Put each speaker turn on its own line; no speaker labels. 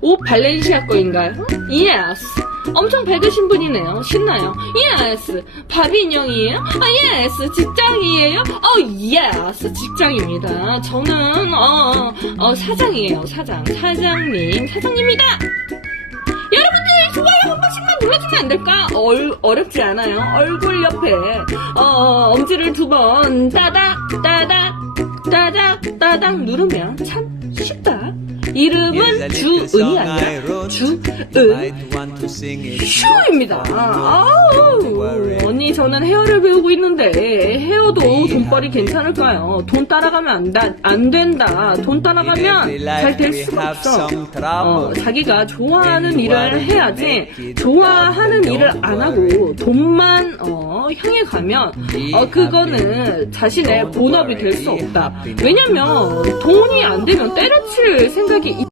옷 발렌시아 거인가요? 예스. 엄청 밝으신 분이네요. 신나요. 예스. 바비 인형이에요? 아, 예스. 직장이에요? 어, 예스. 직장입니다. 저는, 어, 어, 사장이에요. 사장. 사장님. 사장님이다! 여러분들, 좋아요 한 번씩만 눌러주면 안 될까? 얼, 어렵지 않아요. 얼굴 옆에, 어, 엄지를 두 번, 따닥, 따닥, 따닥, 따닥 누르면 참 쉽다. 이름은 주은이 아니라 주은. 슈입니다. 아우, 언니 저는 헤어를 배우고 있는데 헤어도 돈벌이 괜찮을까요? 돈 따라가면 안, 다, 안 된다. 돈 따라가면 잘 될 수가 없어. 어, 자기가 좋아하는 일을 해야지 좋아하는 일을 안 하고 돈만 어, 향해 가면 어, 그거는 자신의 본업이 될 수 없다. 왜냐면 돈이 안 되면 때려칠 생각이